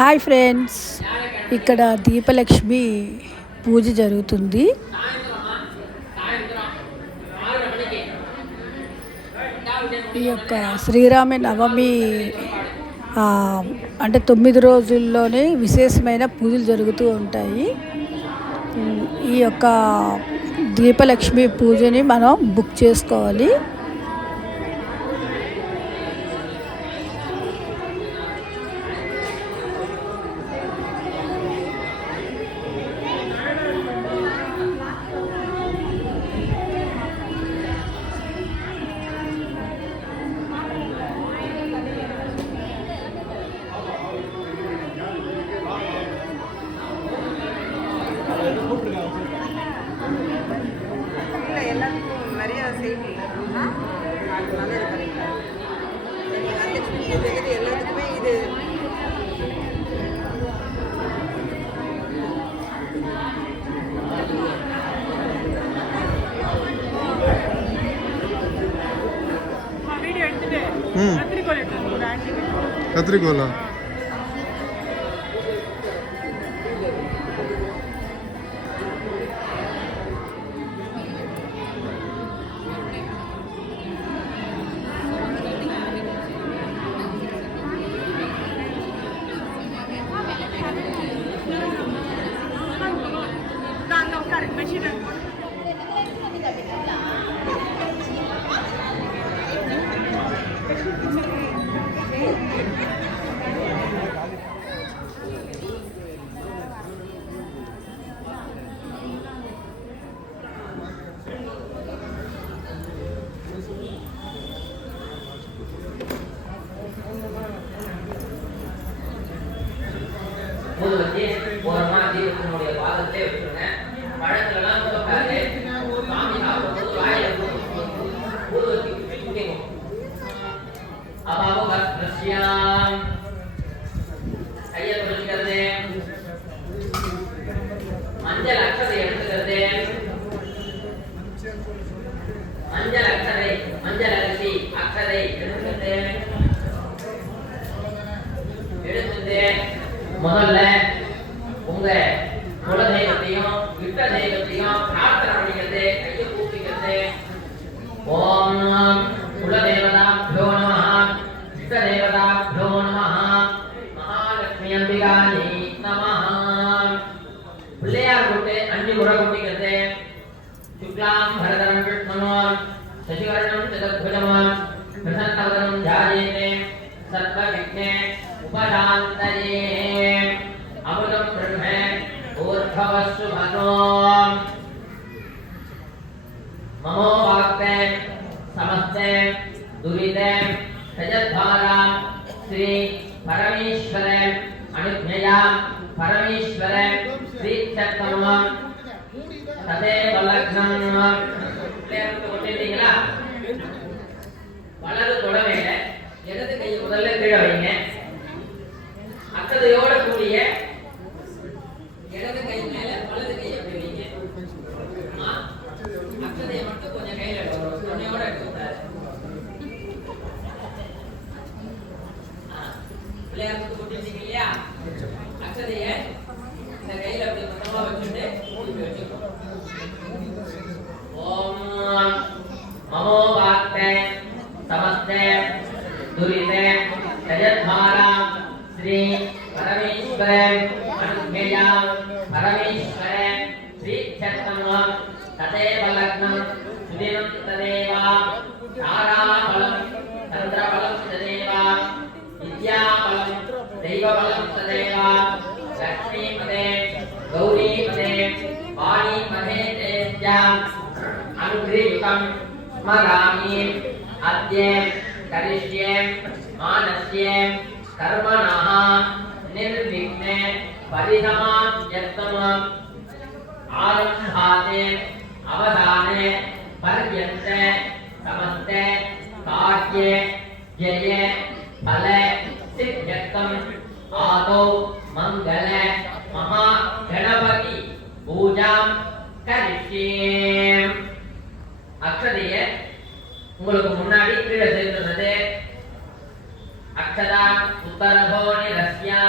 Hi friends, ఇక్కడ దీపలక్ష్మి పూజ జరుగుతుంది. ఈ యొక్క శ్రీరామ నవమి అంటే 9 రోజుల్లోనే విశేషమైన పూజలు జరుగుతూ ఉంటాయి. ఈ యొక్క దీపలక్ష్మి పూజని మనం బుక్ చేసుకోవాలి. எல்லாத்துக்கும் மரியாதை செய்வீங்க. நல்லது பண்ணிக்கலாம். எல்லாத்துக்குமே இது வீடியோ எடுத்துட்டு கத்திரிக்கோலா ஓரமா தீபத்தினுடைய பாதத்தை வச்சுருங்க. பழங்களெல்லாம் போட்டாலே சாமி சாப்பிடும்போது வாயில ஊதுவத்தி குடிக்கணும். அபாவோ ரஷ்யாம் கையை குடிக்கிறது, மஞ்சள் அக்ஷதை எடுத்துக்கிறது, மஞ்சள் அக்ஷதை மஞ்சள் அரிசி அக்ஷதை எடுத்துக்கிறது. முதல்ல உங்க குல தெய்வத்தையும் இஷ்ட தெய்வத்தையும் பிரார்த்தனை பண்ணிக்கிறது, கையை கூப்பிக்கிறது. ஓம் குல தேவதாभ्यो நமः, இஷ்ட தேவதாभ्यो நமः, மகாலட்சுமி அம்பிகாயை நமः. பிள்ளையார் கூட்டு 5 முறை கூப்பிக்கிறது. சுக்லாம் பரதரம் விஷ்ணும் சசிவர்ணம் சதுர்புஜம் பிரசன்னவதனம் ध्यायेते சர்வ விக்னே உபசாந்தயே அமிர்தம் பிரம்மே ஊர்த்வவஸ்து மனோ மமோ வாக்தே சமஸ்தே துரிதே சஜத்வாராம் ஸ்ரீ பரமேஸ்வரே அனுஜ்ஞயாம் பரமேஸ்வரே ஸ்ரீ சத்தமம் ததேவ லக்னம். கொட்டிட்டீங்களா? வலது தொடமையில இடது கையை முதல்ல கீழே வைங்க. அக்கதையோட கூடிய இடது கை மேல வலது கையை அப்படி வைங்க. அக்கதையை மட்டும் கொஞ்சம் கையில எடுத்துக்கணும், துணையோட எடுத்துக்கூடாது. பிள்ளையாருக்கு கொட்டிட்டீங்க இல்லையா? அக்கதைய இந்த கையில அப்படி மொத்தமா வச்சுட்டு மூடி வச்சுக்கணும். ஓம் மமோ வாக்தே சமஸ்தே துரிதே சஜத்வாராம் ஸ்ரீ பரமேஸ்வரே அனுஜ்ஞயாம் பரமேஸ்வரே ஸ்ரீ சத்தமம் ததேவ லக்னம் சுதினம் ததேவா தாராபலம் சந்திரபலம் ததேவா வித்யாபலம் தெய்வபலம் ததேவா லக்ஷ்மீபதே கௌரீபதே வாணிபதே தேஜ்யாம் அனுகிரீகம் ஸ்மராமி அத்யே கரிஷ்யே மானஸ்யே கர்மணः நிர்விக்னே பரிசமாப்யர்த்தம் ஆரம்பாதே அவதானே பர்யந்தே சமஸ்தே கார்யே ஜெயே பலே சித்யர்த்தம் ஆதோ மங்கள மகா கணபதி பூஜாம் கரிஷ்யே. அக்ஷதையை உங்களுக்கு முன்னாடி கீழே சேர்த்துறது. அக்ஷதா உத்தரபோனி ரஸ்யா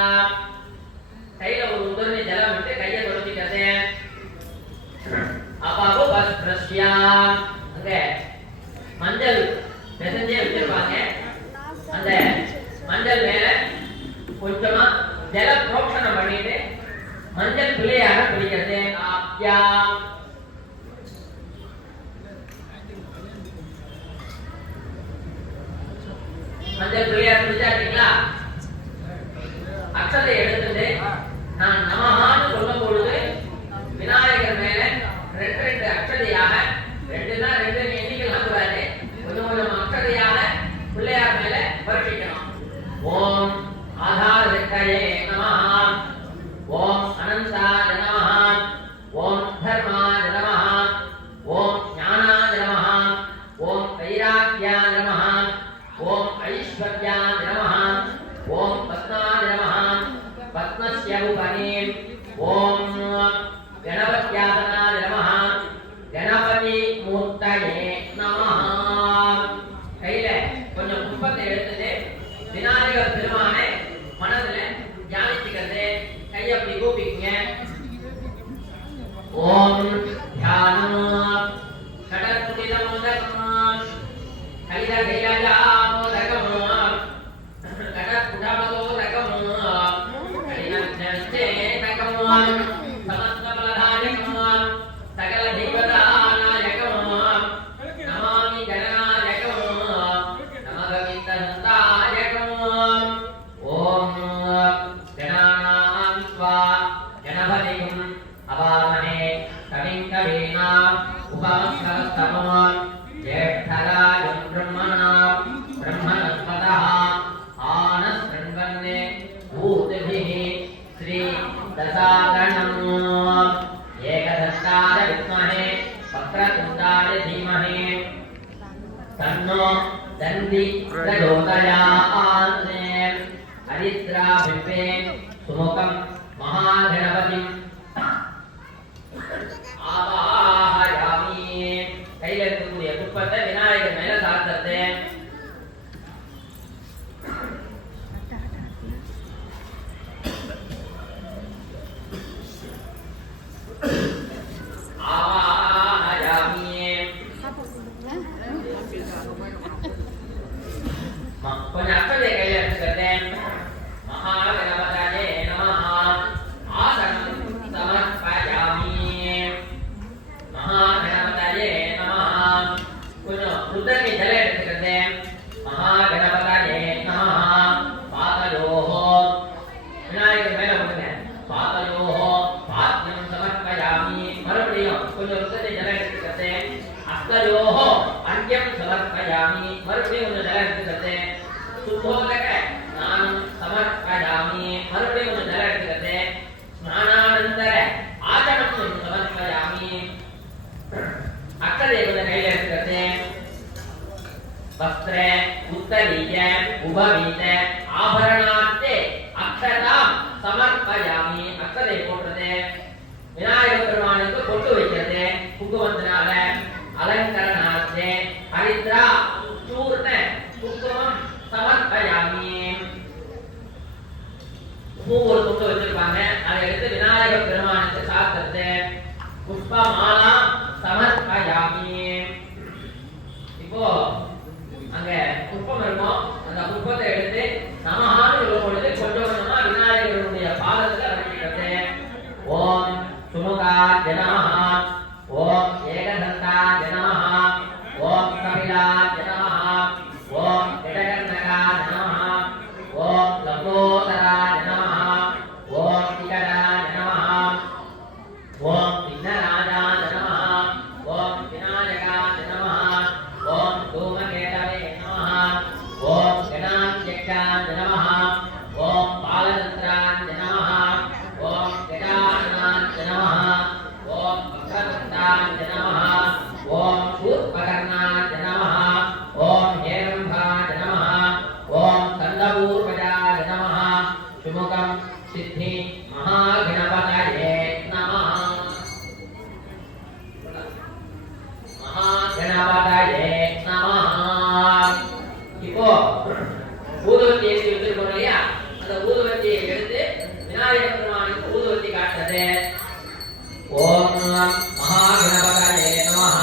வஸ்திரஸ்யா அங்க மஞ்சள் பெசஞ்சே வச்சிருப்பாங்க. அந்த மஞ்சள் மேல கொஞ்சமா ஜல புரோக்ஷனம் பண்ணிட்டு மஞ்சள் பிள்ளையாக பிடிக்கிறது. ஆப்யா மஞ்சள் பிள்ளையாக பிடிச்சாட்டீங்களா? அக்ஷதை எடுத்துட்டு நான் நமஹான்னு சொல்லும் பொழுது விநாயகர் மேல ரெண்டு ரெண்டு அக்ஷதையாக, ரெண்டுனா ரெண்டு எண்ணிக்கலாம் கூடாது, கொஞ்சம் கொஞ்சம் அக்ஷதையாக பிள்ளையார் மேல வருஷிக்கணும். ஓம் ஆதார விக்ரயே நமஹ, ஓம் அனந்தாய நமஹ, ஓம் தர்மாய நமஹ, ஓம் ஞானாய நமஹ, ஓம் வைராக்யாய நமஹ, ஓம் ஐஸ்வர்யாய நமஹ, ஓம் பத்மாய நமஹ, பத்மஸ்ய உபனே, ஓம் கணபத்யாசனாய நமஹ, கணபதி மூர்த்தயே நமஹ. கையில கொஞ்சம் புஷ்பத்தை எடுத்துட்டு விநாயகர் பெருமானை மனதுல தியானிச்சுக்கிறது. கையை அப்படி கூப்பிக்குங்க. ஓம் தியானம் கடற்குடிதமோதகம் கைல கைலாஜாமோதகம் கடற்குடமோதகம் கடினச்சேதகம் சமஸ்தபலதாயகம் சகல தெய்வதாநாயகம் நமாமி கணநாயகம் நமகவிந்தந்தாயகம். ஓம் கணானாம் ஸ்வா கணபதியும் அவாமனே கவிம் கவீனாம் உபமஸ்கரஸ்தமம் ஜேஷ்டராஜம் பிரம்மணாம் பிரம்மணஸ்பதः ஆனஸ்ரண்வன்னே பூதிபிः ஸ்ரீ தசாகணம் ஏகதந்தாய வித்மஹே வக்ரதுண்டாய தீமஹி தன்னோ தந்தி பிரச்சோதயாத். ஹரித்ராபிம்பே சுமுகம் மகாகணபதிம் ஆவாஹயாமி. கையில இருக்கக்கூடிய புஷ்பத்தை விநாயகர் மேல சாத்துறது. ஆவாஹயாமி. கொஞ்சம் அக்கறை கையில எடுத்துக்கிறது. மகாகணபதயே நமஹ ஆசனம் சமர்ப்பயாமி. மகாகணபதயே நமஹ. கொஞ்சம் ருத்ரனை ஜல எடுத்துக்கிறது. மகாகணபதயே நமஹ. பாதயோஹோ விநாயகர் மேல விடுங்க. பாதயோஹோ பாத்யம் சமர்ப்பயாமி. மறுபடியும் கொஞ்சம் ருத்ரனை ஜல எடுத்துக்கிறது. அஸ்தயோஹோ அன்யம் சமர்ப்பயாமி. மறுபடியும் கொஞ்சம் ஜல எடுத்துக்கிறது. சுத்தோதக ஸ்நானம் சமர்ப்பயாமி. மறுபடியும் கொஞ்சம் ஜல எடுத்துக்கிறது. ஸ்நானானந்தர ஆச்சமனம் சமர்ப்பயாமி. அக்கறை கொஞ்சம் கையில எடுத்துக்கிறது. வஸ்திர உத்தரீய உபவீத ஆபரணார்த்தே அக்ஷதாம் சமர்ப்பயாமி. அக்கறை போடுறது. விநாயகர் பெருமானுக்கு பொட்டு வைக்கிறது. குங்குமத்தினால அலங்கரணார்த்தே ஹரித்ரா சூர்ண குங்குமம் சமர்ப்பயாமி. பூ ஒரு துண்டு வச்சிருப்பாங்க, அதை எடுத்து விநாயகர் பெருமானுக்கு சாத்துறது. புஷ்பமாலா சமர்ப்பயாமி. இப்போ அங்க புஷ்பம் இருக்கும், அந்த புஷ்பத்தை எடுத்து நமஹான்னு சொல்லும் பொழுது கொஞ்சம் கொஞ்சமா விநாயகருடைய பாதத்துல வச்சிக்கிறது. ஓம் சுமுகாய நமஹ, ஓம் ஏகதந்தாய நமஹ, ஓம் கபிலாய நமஹ, ஓம் இடகர்ணகாய நமஹ, ஓம் லம்போதராய நமஹ, ஓம் விகடாய நமஹ, ஓம் விக்னராஜாய நமஹ, ஓம் விநாயகாய நமஹ, ஓம் தூமகேதவே நமஹ, ஓம் கணாத்யக்ஷாய நமஹ, ஓம் பாலதந்திராய நமஹ, ஓம் கஜானனாய நமஹ, ஓம் வக்ரதுண்டாய நமஹ, ஓம் சூர்பகர்ணாய நமஹ, ஓம் ஹேரம்பாய நமஹ, ஓம் கந்தபூர்வஜாய நமஹ. சுமுகம் சித்தி மகாகணபதயே நமஹ. மகாகணபதயே நமஹ. இப்போ ஊதுவத்தியை எடுத்துக்கணும் இல்லையா? அந்த ஊதுவத்தியை எடுத்து விநாயகர் பெருமானுக்கு ஊதுவத்தி காட்டுறது. ஓம் மகாகணபதயே நமஹ,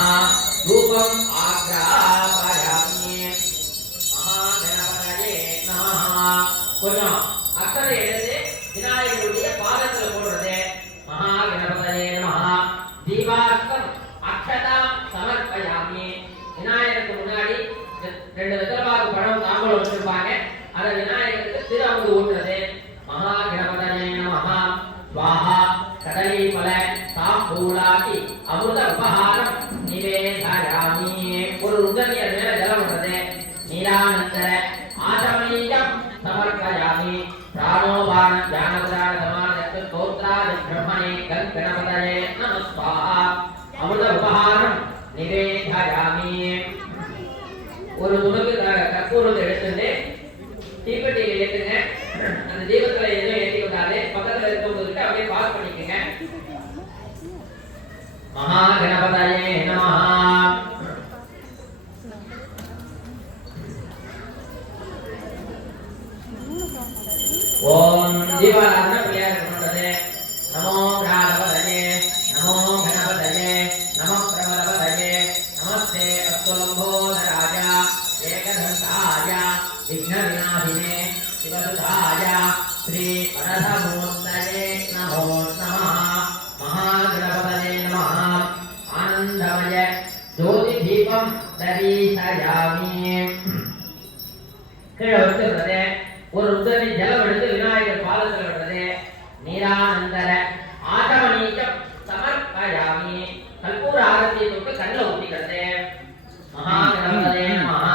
அக்ஷதை எடுத்து விநாயகருடைய பாதத்துல போடுறது. மகா கணபதயே நமஹ. தீபார்த்தம் அக்ஷதாம் சமர்ப்பயாமி. விநாயகருக்கு முன்னாடி 2 வெத்தலைபாக்கு பழம் தாம்பூலம் வச்சிருப்பாங்க. அதை விநாயகருக்கு திருஅமுது ஊட்டுறது. மகா கணபதயே நமஹ. ஸ்வாஹா கடலி பல தாம்பூலாதி அமிர்த உபஹாரம் நிவேதயாமி. ஒரு ருத்ரனி அது மேல ஜலம் விடுறது. நீலானந்தர ஆசமனீயம் சமர்ப்பயாமி. பிராணோபான ஞானபுராண சமானத்து ஸ்தோத்ராதி பிரம்மணே கணபதயே நம ஸ்வாஹா. அமிர்த உபஹாரம் நிவேதயாமி. ஒரு துணுக்கு கற்பூரத்தை எடுத்துட்டு தீப்பெட்டியில ஏற்றுங்க. அந்த தீபத்துல எதுவும் ஏற்றி விடாது. பக்கத்துல இருக்கவங்ககிட்ட அப்படியே பாஸ் பண்ணிக்கங்க. மகா கணபதயே நமஹ. ஓம் ஜீவாராதன பிரியாய பண்றது. நமோ கணபதயே நமோ கணபதயே நம பிரபலபதயே நமஸ்தே அஸ்வலம்போதராஜ ஏகதந்தாய விக்ன விநாசினே சிவசுதாய ஸ்ரீ பரதமூர்த்தயே நமோ நமः. மகா கணபதயே நமः. ஆனந்தமய ஜோதி தீபம் தரிசயாமி. கீழே வச்சுடுறது. ஒரு ருத்ரனி ஜலம் எடுத்து விநாயகர் பாதத்தில் விடுறது. நீரானந்தர ஆசமனீயம் சமர்ப்பயாமி. கற்பூர ஆரத்தியை தொட்டு கண்ணில் ஊற்றிக்கிறது. மகா கணபதயே நமஹ.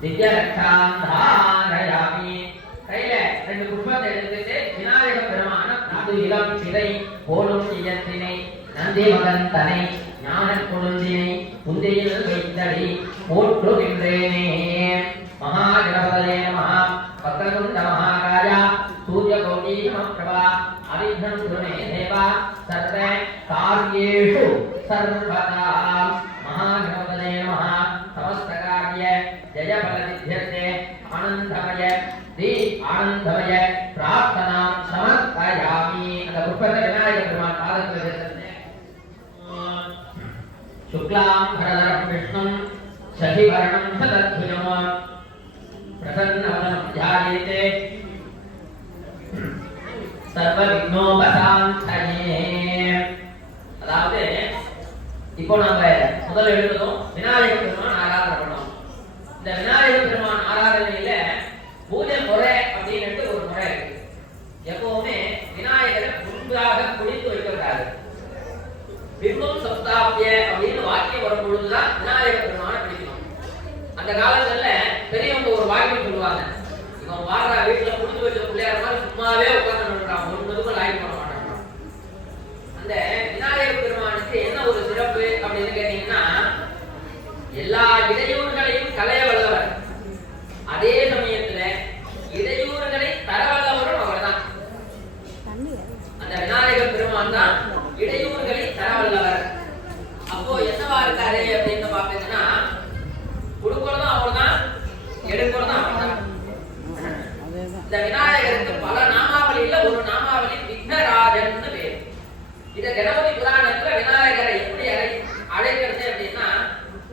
திவ்ய ரக்ஷாந்தாரயாமி. கையில 2 புஷ்பத்தை எடுத்துட்டு விநாயக பெருமான நாடு இளம் சிறை போலும் இயத்தினை நந்தி மகந்தனை ஞான கொழுந்தினை குந்தையில் வைத்தடி போற்றுகின்றேனே. மகா கணபதயே நமஹ. வக்ரதுண்ட மகாகாய சூர்யகோட்டி சமப்பிரபா அவிக்னம் குருமே தேவா சர்வ கார்யேஷு சர்வதா. மகா கணபதயே நமஹ. சமஸ்த கார்ய ஜய பலதித்யர்த்தே ஆனந்தமய ஸ்ரீ ஆனந்தமய பிரார்த்தனா சமர்ப்பயாமி. அந்த புஷ்பத்தை விநாயகர் பெருமான் பாதத்தில் வைக்கிறது. சுக்லாம் பரதரம் விஷ்ணும் சசிவர்ணம் சதத்புஜம் பிரசன்னவதனம் த்யாயேதே சர்வ விக்னோபசாந்தயே. அதாவது இப்போ நாம முதல்ல எழுதுறோம் விநாயகர் பெருமான் ஆராதனை பண்ணோம். இந்த விநாயகர் பெருமான் ஆராதனையில பூஜை முறை அப்படின்னு ஒரு முறை இருக்கு. எப்பவுமே விநாயகரை முன்பாக குடித்து வைக்கக்கூடாது. பிம்பம் சப்தாபிய அப்படின்னு வாக்கியம் வரும் பொழுதுதான் விநாயகர் பெருமானை பிடிக்கணும். அந்த காலங்கள்ல பெரியவங்க ஒரு வாக்கியம் சொல்லுவாங்க. இவன் வாடுற வீட்டுல குடிச்சு வச்ச பிள்ளையார மாதிரி சும்மாவே உட்கார்ந்து ஒன்றுக்கும் லாய்க்கு பண்ண மாட்டாங்க. அந்த விநாயகர் பெருமானுக்கு என்ன ஒரு சிறப்பு அப்படின்னு கேட்டீங்கன்னா, எல்லா இடையூறுகளையும் களைய வல்லவர், அதே சமயத்துல இடையூறுகளை தர வல்லவரும் அவர்தான். அந்த விநாயகர் பெருமான் தான் இடையூறுகளை தர வல்லவர். அப்போ என்னவா இருக்காரு அப்படின்னு பாத்தீங்கன்னா, கொடுக்கறதும் அவர்தான், எடுக்கிறதும் அவர்தான். இந்த விநாயகருக்கு பல நாமாவளியில ஒரு நாமாவளி விக்னராஜன் பேரு. இத கணபதி புராணத்துல விநாயகரை எப்படி அழைக்கிறது அப்படின்னா,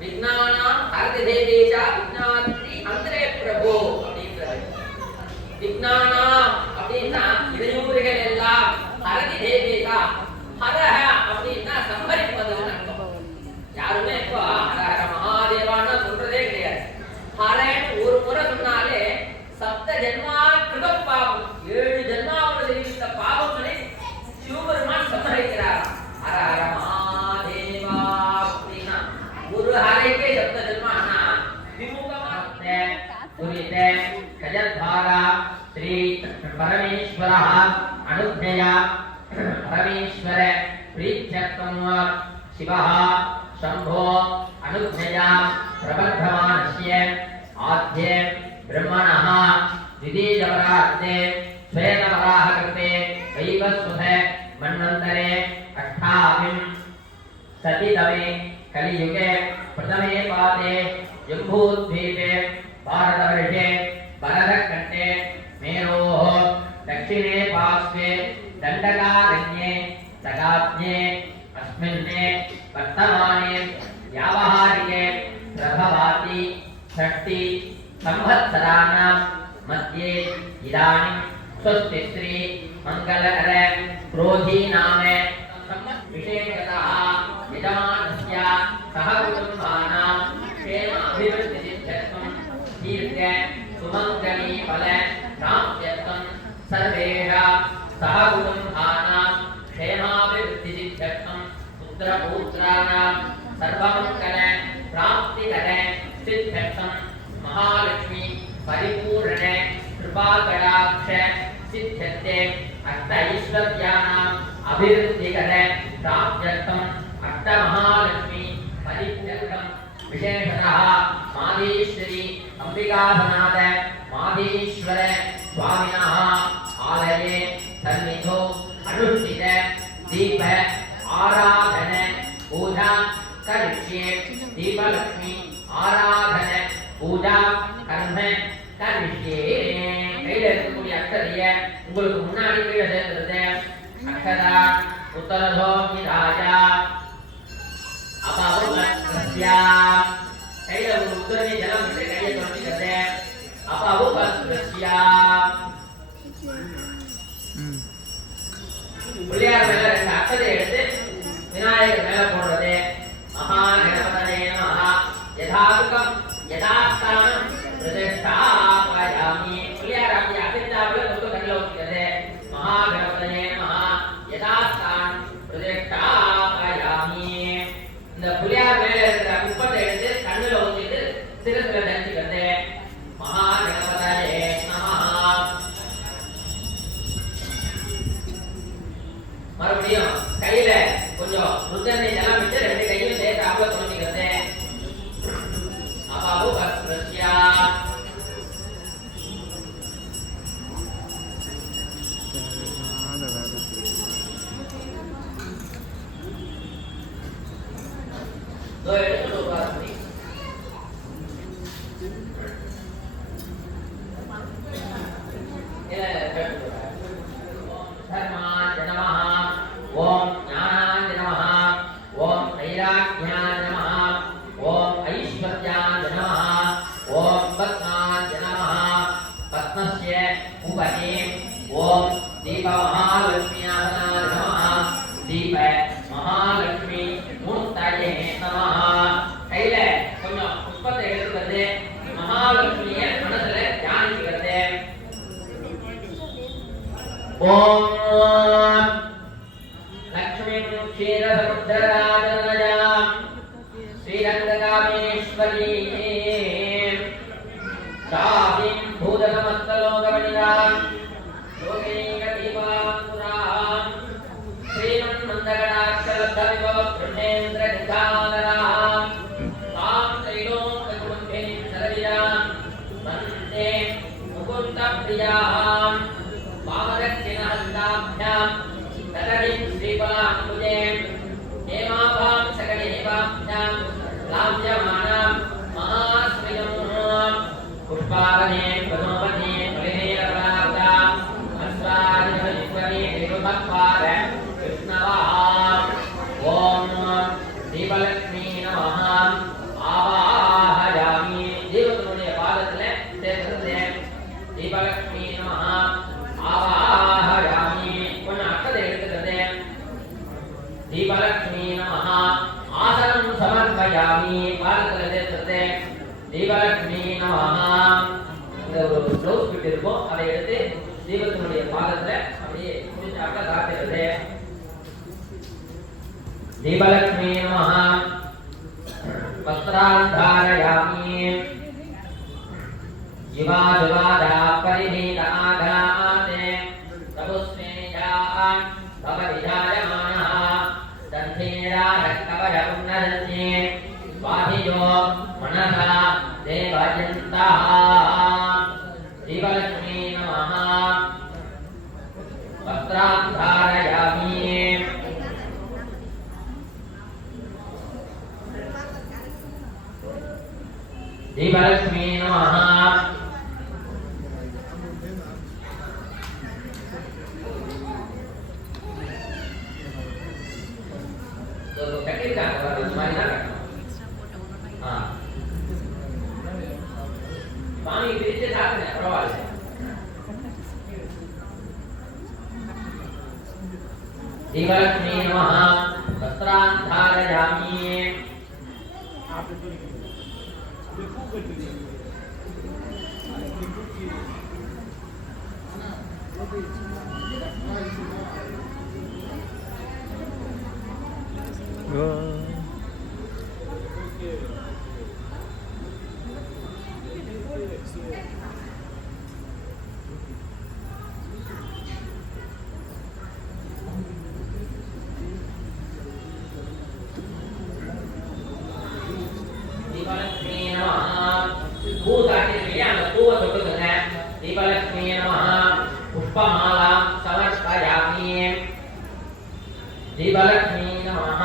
விக்னானாம் ஹரதி தேவேஷா விக்னாத்ரி அந்தரே பிரபோ அப்படின்றது. விக்னானாம் அப்படின்னா இடையூறுகள் எல்லாம், ஹரதி தேவேஷா ஹரஹ அப்படின்னா சம்பரிப்பதுன்னு அர்த்தம். யாருமே இப்போ ஹரஹர மகாதேவான்னு சொல்றதே கிடையாது. ஹரன் ஒரு முறை சொன்னாலே சப்த ஜென்மா கிருத பாவம், 7 ஜென்மாவோட செய்த பாவங்களை சிவபெருமான் சம்மரிக்கிறார். ஹர ஹர மகாதேவா அப்படின்னா ஒரு ஹரைக்கே சப்த ஜென்மானா விமுகமா புரித கஜத்வாரா ஸ்ரீ பரமேஸ்வரः அனுஜ்ஞயா பரமேஸ்வர பிரீத்யர்த்தம் சிவः शंभो अनुज्ञया प्रबद्धमानस्य आद्य ब्रह्मणः द्वितीयवराह्ते श्वेतवराह कृते वैवस्वते मन्वन्तरे अष्टाविं सतितमे कलियुगे प्रथमे पादे जम्बूद्वीपे भारतवर्षे भरतखण्डे मेरोः दक्षिणे पार्श्वे दण्डकारण्ये सगाब्जे अस्मिन्ने वर्तमाने व्यावहारिके प्रभवाति षष्टि संवत्सराणां मध्ये इदानीं स्वस्ति श्री मंगलकर क्रोधी नामे विशेषतः यजमानस्य सह कुटुम्बानां क्षेमाभिवृद्धिसिद्ध्यर्थं दीर्घ सुमङ्गली फल प्राप्त्यर्थं सर्वेषां सह कुटुम्बानां क्षेमाभिवृद्धिसिद्ध्यर्थं पुत्रपुत्राणां सर्वमङ्गल प्राप्तिकर सिद्ध्यर्थं महालक्ष्मी परिपूर्ण कृपाकटाक्ष सिद्ध्यर्थे अष्टैश्वर्याणाम् अभिवृद्धिकर प्राप्त्यर्थम् अष्टमहालक्ष्मी परित्यर्थं विशेषतः माधीश्वरी अंबिकासनाथ माधीश्वर स्वामिनः आलये सन्निधौ अनुष्ठित दीप आराधन पूजा करिष्ये दीपलक्ष्मी आराधन पूजा कर्म करिष्ये கையில இருக்கக்கூடிய அக்ஷரிய உங்களுக்கு முன்னாடி கீழே சேர்த்துறது அக்ஷரா உத்தரதோமிதாயா அபாவுகஸ்யா கையில ஒரு உத்தரமே ஜலம் விட்டு கையை தொடச்சிக்கிறது அபாவுகஸ்யா பிள்ளையார் மேல ரெண்டு அக்ஷதை எடுத்து விநாயகர் மேல போடுறது மகா கணபதே நமஹ யதாதுகம் யதாஸ்தானம் பிரதிஷ்டாபயாமி பிள்ளையார் அப்படி அசைத்தாப்புல கொண்டு கண்ணில் ஊற்றிக்கிறது மகா கணபதே நமஹ யதாஸ்தானம் பிரதிஷ்டாபயாமி இந்த பிள்ளையார் மேல இருக்கிற குப்பத்தை எடுத்து கண்ணில் ஊற்றிட்டு சிறுசில தரிசிக்கிறது மகா கணபதே நமஹ மறுபடியும் கையில கொஞ்சம் ருத்ரனை ஜலம் விட்டு ரெண்டு கையும் சேர்த்து அப்ப தொடச்சிக்கிறது அபாவு பஸ்யா दो எடுத்து உட்கார்ந்து धर्माय नमः ओम ज्ञानाय नमः ओम वैराग्याय नमः ओम ऐश्वर्याय नमः ओम पद्माय नमः पद्मस्य उपरि ओम दीप महालक्ष्म्याय नमः दीप महालक्ष्मी मूर्तये नमः கையில கொஞ்சம் புஷ்பத்தை எடுத்துக்கிறது மகாலட்சுமியை மனசுல தியானிக்கிறது ओम लक्ष्मी क्षीर समुद्रराजनया श्रीरंगकामेश्वरी शाहिं भूतसमस्तलोकमणिरां योगैकदीपांकुरां श्रीमन्मन्दगणाक्षरद्धविभव कृष्णेन्द्रनिधानरां तां त्रैलोक्यकुटुम्बिनीं सर्विदां वन्दे मुकुन्दप्रियां वामदक्षिणहस्ताभ्यां तदरिं श्रीफलाम्बुजे हेमाभां सकलेवाभ्यां लाभ्यमानां महाश्रियं पुष्पावने प्रमोवने फलिनेरपरावतां अस्वादिनश्वरी निरुभक्पार कृष्णवाहां ॐ दीपलक्ष्मी नमः आवाहयामि देवतनुடைய பாதத்திலே சேர்க்கிறது दीपलक्ष्मी नमः आवाहयामि पुनः अक्षते எடுத்துக்கிறது दीपलक्ष्मी नमः आसनं समर्पयामि பாதத்திலே சேர்க்கிறது दीपलक्ष्मी नमः இந்த ஒரு க்ளோஸ் பிட் இருக்கும் அதை எடுத்து தீபத்தினுடைய பாதத்திலே அப்படியே புடிச்சாக்க காட்டுகிறது दीपलक्ष्मी नमः वस्त्रान्धारयामि युवाजुवादा परिणीतागाते तपुस्मेयान् भवविजायमानः दन्धीरारक्कवयमुन्नदन्ये स्वाधियो मनसा देवयन्तः दीपलक्ष्मी नमः वस्त्रान्धारयामि दीपलक्ष्मी नमः तो पैकेट का तुम्हारी ना हाँ स्वामी विरिचे साथ में परवाल है दीपलक्ष्मी नमः वस्त्रान् धारयामि दीपलक्ष्मी नमः பூதாட்டிருக்கீங்க அந்த பூவை தொட்டுக்கங்க दीपलक्ष्मी नमः पुष्पमालां समर्पयामि दीपलक्ष्मी नमः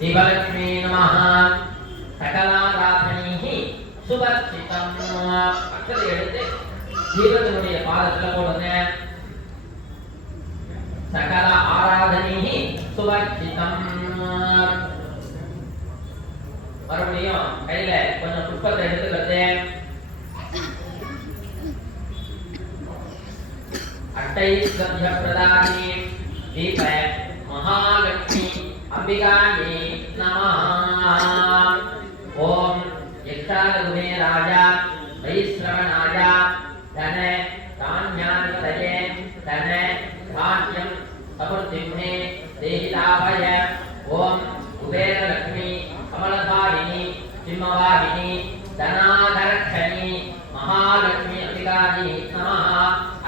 दीपलक्ष्मी नमः सकलाराधनीः सुवर्चितम् अक्षरे எடுத்து தீபத்தினுடைய பாதத்துல போடுங்க सकल आराधनीः सुवर्चितम् மறுபடியும் கையில கொஞ்சம் புஷ்பத்தை எடுத்துக்கிறது अष्टैश्वर्य प्रदानी दीप महालक्ष्मी अंबिकायै नमः ओम यक्षालगुणे राजा वैश्रवणाय धन धान्याधिपतये धन धान्यं समृद्धिं देहिलाभय ओम कुबेरलक्ष्मी कमलधारिणी सिंहवाहिनी धनाधरक्षणी महालक्ष्मी अंबिकायै नमः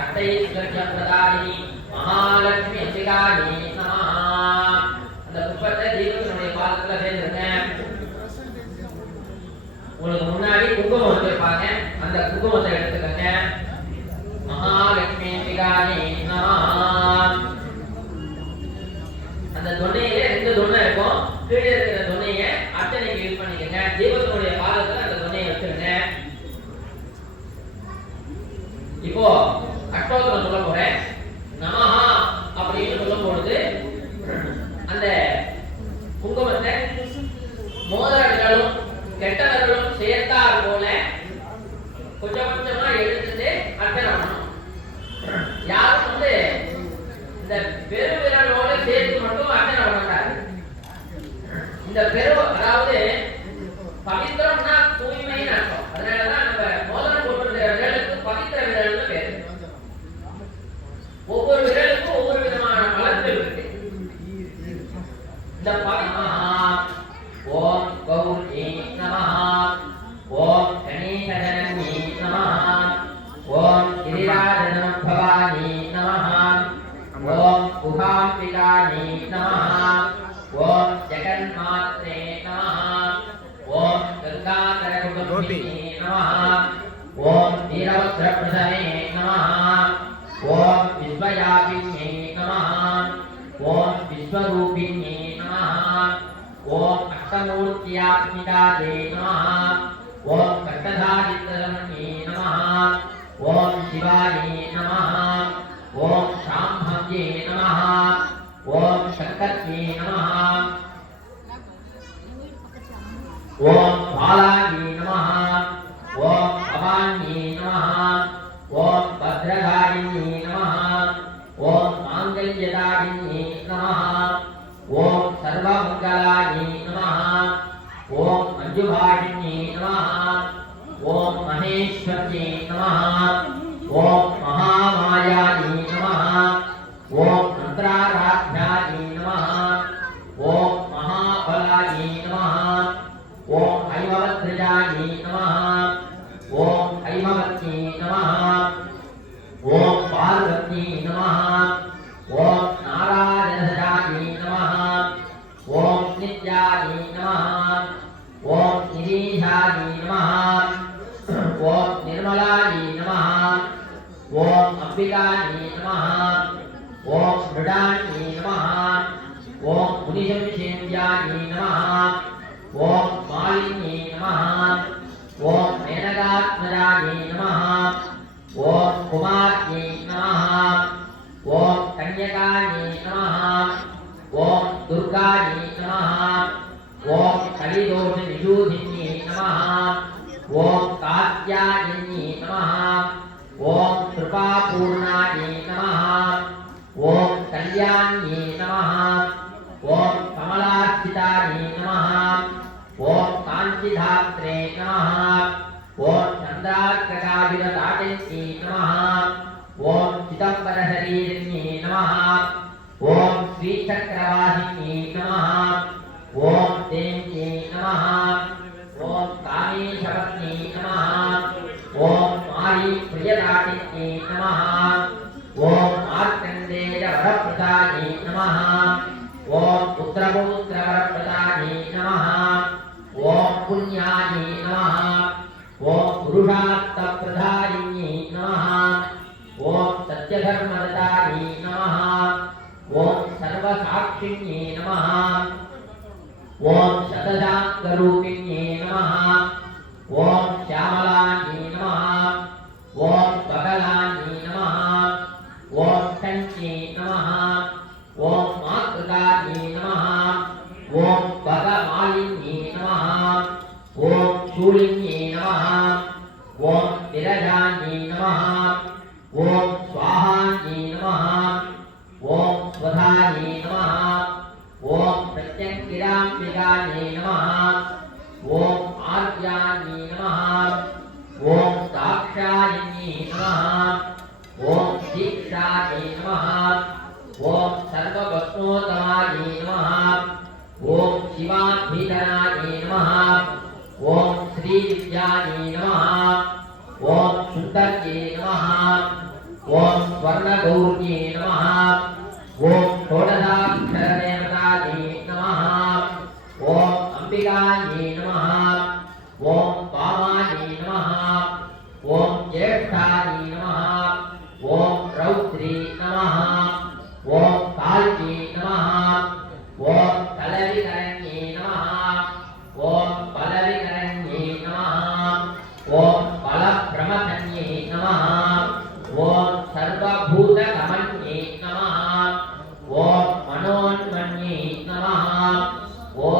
अष्टैश्वर्य प्रदानी महालक्ष्मी अंबिकायै नमः அந்த புஷ்பத்தை தீபத்தினுடைய பாதத்துல சேர்த்துங்க உங்களுக்கு முன்னாடி குங்குமம் வச்சிருப்பாங்க அந்த குங்குமத்தை எடுத்துக்கங்க மகாலட்சுமி அம்பிகாயை நமः அந்த தொன்னையில ரெண்டு தொன்னை இருக்கும் கீழே இருக்கிற தொன்னையை அர்ச்சனைக்கு யூஸ் பண்ணிக்கங்க தீபத்தினுடைய பாதத்துல அந்த தொன்னையை வச்சிருங்க இப்போ அஷ்டோத்திரம் சொல்ல போறேன் நமஹ அப்படின்னு சொல்லும் பொழுது அந்த குங்குமத்தை மோதிரங்களும் கெட்டவர்களும் சேர்த்தார் போல கொஞ்சம் கொஞ்சமா எடுத்துட்டு அர்ச்சனை பண்ணணும் யாரும் இந்த பெருவிரலோட சேர்த்து மட்டும் அர்ச்சனை பண்ண மாட்டாரு இந்த அதாவது பவித்திரம்னா தூய்மைன்னு அர்த்தம் அதனாலதான் நம்ம மோதிரம் போட்டிருக்கிற விரலுக்கு பவித்திர விரல்னு பேரு ஒவ்வொரு விரலுக்கும் ஒவ்வொரு விதமான பலன்கள் இருக்கு இந்த ஓம் கௌரி நமः ஓம் கணேசஜனனி நமः ஓம் கிரிராஜனமபவானி நமः ஓம் குஹாம்பிகானி நமः ஓம் ஜெகன்மாத்ரே நமः ஓம் கங்காதரகுடும்பினி நமः ஓம் வீரவஸ்திரப்ரசவே நமः ஓம் விஸ்வயாபின்யே நமः ஓம் விஸ்வரூபிண்யே நமः ஓம் அஷ்டமூர்த்தியாத்மிகாயே நமः ஓம் கட்டதாரித்ரரமண்யே நமः ஓம் சிவாயே நமः ஓம் சாம்பவ்யே நமः ஓம் சங்கத்யே நமः ஓம் பாலாயே நமः ஓம் பவான்யே நமः ஓம் பத்ரதாரிண்யே நமः ஓம் மாங்கல்யதாரிண்யே நமः ஓம் சர்வமங்கலாயை நமः ஓம் மஞ்சுபாடின்யே நமः ஓம் மகேஸ்வர்யே நமः ஓம் மகாமாயாயை நமः ஓம் மந்திராராத்யாயை நமः ஓம் மகாபலாயை நமः ஓம் ஐமவத்ரிஜாயை நமः ஓம் ஐமவத்யே நமः ஓம் பார்வத்யே நமः ஓம் நாராயணாயை நமः ஓம் நித்யாயை நமः ஓம் நிரீஷாயை நமः ஓம் நிர்மலாயை நமः ஓம் அம்பிகாயை நமः ஓம் மிருடாயை நமः ஓம் முனிசம்சேந்தியாயை நமः ஓம் மாலின்யை நமः ஓம் மேனகாத்மஜாயை நமः ஓம் குமார்யை நமः अन्नपूर्णायै नमः ॐ कल्याण्यै नमः ॐ कमलार्चितायै नमः ॐ काञ्चिधात्रे नमः ॐ चन्द्रार्ककाभिरताटिन्यै नमः ॐ चिदम्बरशरीरिण्यै नमः ॐ श्रीचक्रवाहिन्यै नमः ॐ देव्यै नमः ॐ कामेशपत्न्यै नमः ॐ मारीप्रियताटिन्यै नमः ॐ मार्कण्डेयवरप्रदायै नमः ॐ पुत्रपौत्रवरप्रदायै नमः ॐ पुण्यायै नमः ॐ पुरुषार्थप्रदायिन्यै नमः ॐ सत्यधर्मदतायै नमः ॐ सर्वसाक्षिण्यै नमः ॐ शतशाङ्करूपिण्यै नमः ॐ श्यामलायै नमः ॐ बगलायै नमः ॐ टङ्क्यै नमः ॐ मातृकायै नमः ॐ भगमालिन्यै नमः ॐ शूलिन्यै नमः ॐ विरजायै नमः ॐ स्वाहायै नमः ॐ स्वधायै नमः ॐ प्रत्यङ्गिराम्बिकायै नमः ॐ आर्यायै नमः ॐ दाक्षायिन्यै नमः ॐ दीक्षायै नमः ॐ सर्वभक्तोत्तमायै नमः ॐ शिवाभिधनायै नमः ॐ श्रीविद्यायै नमः ॐ सुन्दर्यै नमः ॐ स्वर्णगौर्यै नमः ॐ षोडशाक्षरदेवतायै नमः ॐ अम्बिकायै नमः ॐ वामायै नमः ॐ ज्येष्ठायै नमः ॐ रौद्री नमः ॐ काल्यै नमः ॐ कलविकरण्यै नमः ॐ बलविकरण्यै नमः ॐ बलप्रमथन्यै नमः ॐ सर्वभूतगमन्यै नमः ॐ मनोन्मन्यै नमः ॐ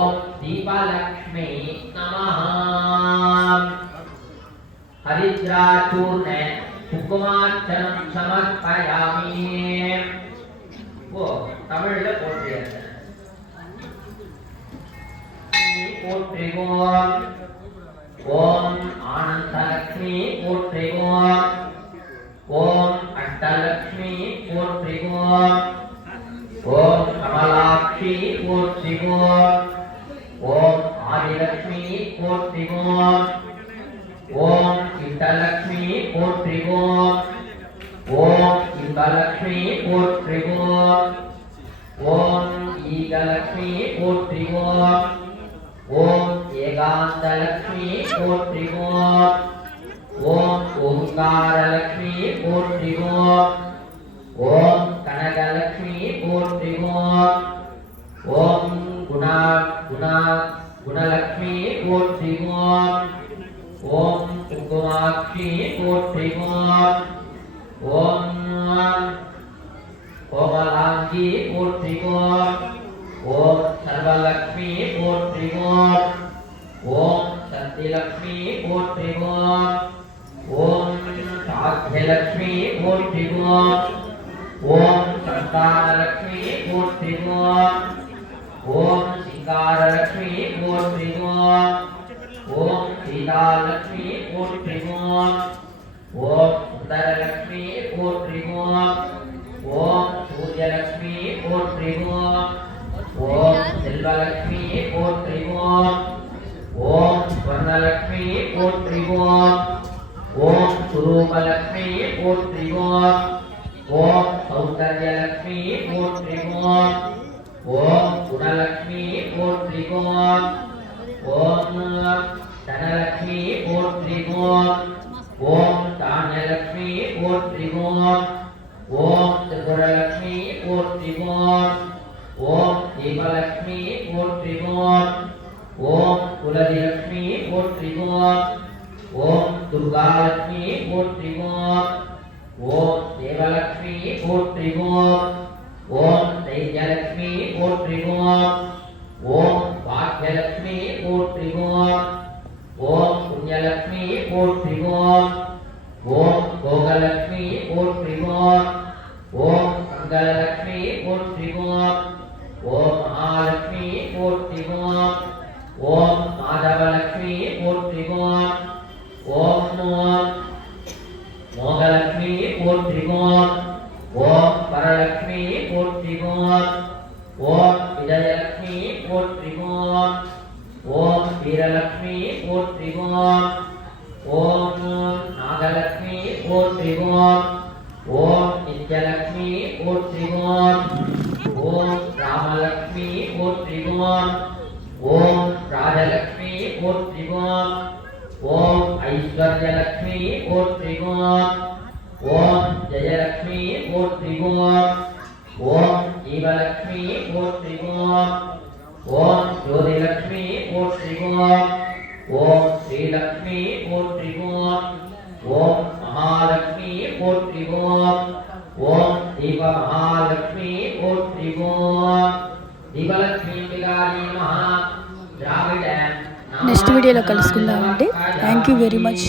दीपलक्ष्मै नमः हरिद्राचूर्ण कुकुमार्चनं समर्पयामि ஓ தமிழ்ல போற்றியாச்சு போற்றிவோம் ஓம் ஆனந்தலக்ஷ்மி போற்றிவோம் ஓம் அஷ்டலக்ஷ்மி போற்றிவோம் ஓம் கமலாட்சி போற்றிவோம் ஓம் ஆதிலக்ஷ்மி போற்றிவோம் ஓம் இஷ்டலக்ஷ்மி போற்றிவோம் ஓம் இன்பலக்ஷ்மி போற்றிவோம் ஓம் ஈகலக்ஷ்மி போற்றிவோம் ஓம் ஏகாந்தலக்ஷ்மி போற்றிவோம் ஓம் ஓங்காரலக்ஷ்மி போற்றிவோம் ஓம் கனகலக்ஷ்மி போற்றிவோம் ஓம் குணலக்ஷ்மி போற்றிவோம் ஓம் குங்குமாட்சி போற்றிவோம் ஓம் கோமலாங்கி போற்றிவோம் ஓம் சர்வலக்ஷ்மி போற்றிவோம் ஓம் சக்திலக்ஷ்மி போற்றிவோம் ஓம் சாத்தியலக்ஷ்மி போற்றிவோம் ஓம் சந்தானலக்ஷ்மி போற்றிவோம் ஓம் சிங்காரலக்ஷ்மி போற்றிவோம் ஓம் சீதாலக்ஷ்மி போற்றிவோம் ஓம் சுந்தரலக்ஷ்மி போற்றிவோம் ஓம் சூரியலக்ஷ்மி போற்றிவோம் ஓம் செல்வலக்ஷ்மி போற்றிவோம் ஓம் ஸ்வர்ணலக்ஷ்மி போற்றிவோம் ஓம் சுரூபலக்ஷ்மி போற்றிவோம் ஓம் சௌந்தர்யலக்ஷ்மி போற்றிவோம் ஓம் குணலக்ஷ்மி போற்றிவோம் ஓம் தனலக்ஷ்மி போற்றிவோம் ஓம் தானியலக்ஷ்மி போற்றிவோம் ஓம் திரிபுரலக்ஷ்மி போற்றிவோம் ஓம் தீபலக்ஷ்மி போற்றிவோம் ஓம் குலதிலக்ஷ்மி போற்றிவோம் ஓம் துர்காலக்ஷ்மி போற்றிவோம் ஓம் தேவலக்ஷ்மி போற்றிவோம் ஓம் தைரியலக்ஷ்மி போற்றிவோம் ஓம் பாக்யலக்ஷ்மி போற்றிவோம் ஓம் புண்ணியலக்ஷ்மி போற்றிவோம் ஓம் भोगलक्ष्मी पोट्रिवोम ओम मंगललक्ष्मी पोट्रिवोम ओम महालक्ष्मी पोट्रिवोम ओम माधवलक्ष्मी पोट्रिवोम ओम मोगलक्ष्मी पोट्रिवोम ओम परलक्ष्मी पोट्रिवोम ओम विजयलक्ष्मी पोट्रिवोम ओम वीरलक्ष्मी पोट्रिवोम ओम नागलक्ष्मी पोट्रिवोम ओम नित्यलक्ष्मी पोट्रिवोम ओम रामलक्ष्मी पोट्रिवोम ओम राजलक्ष्मी पोट्रिवोम ओम ऐश्वर्यलक्ष्मी पोट्रिवोम ओम जयलक्ष्मी पोट्रिवोम ओम जीवलक्ष्मी पोट्रिवोम ओम ज्योतिलक्ष्मी पोट्रिवोम ओम श्रीलक्ष्मी पोट्रिवोम ओम महालक्ष्मी पोट्रिवोम ओम दीप महालक्ष्मी पोट्रिवोम दीपलक्ष्मी विलारी महा द्राविड నెక్స్ట్ వీడియోలో కలుసుకుందామండి. Thank you very much.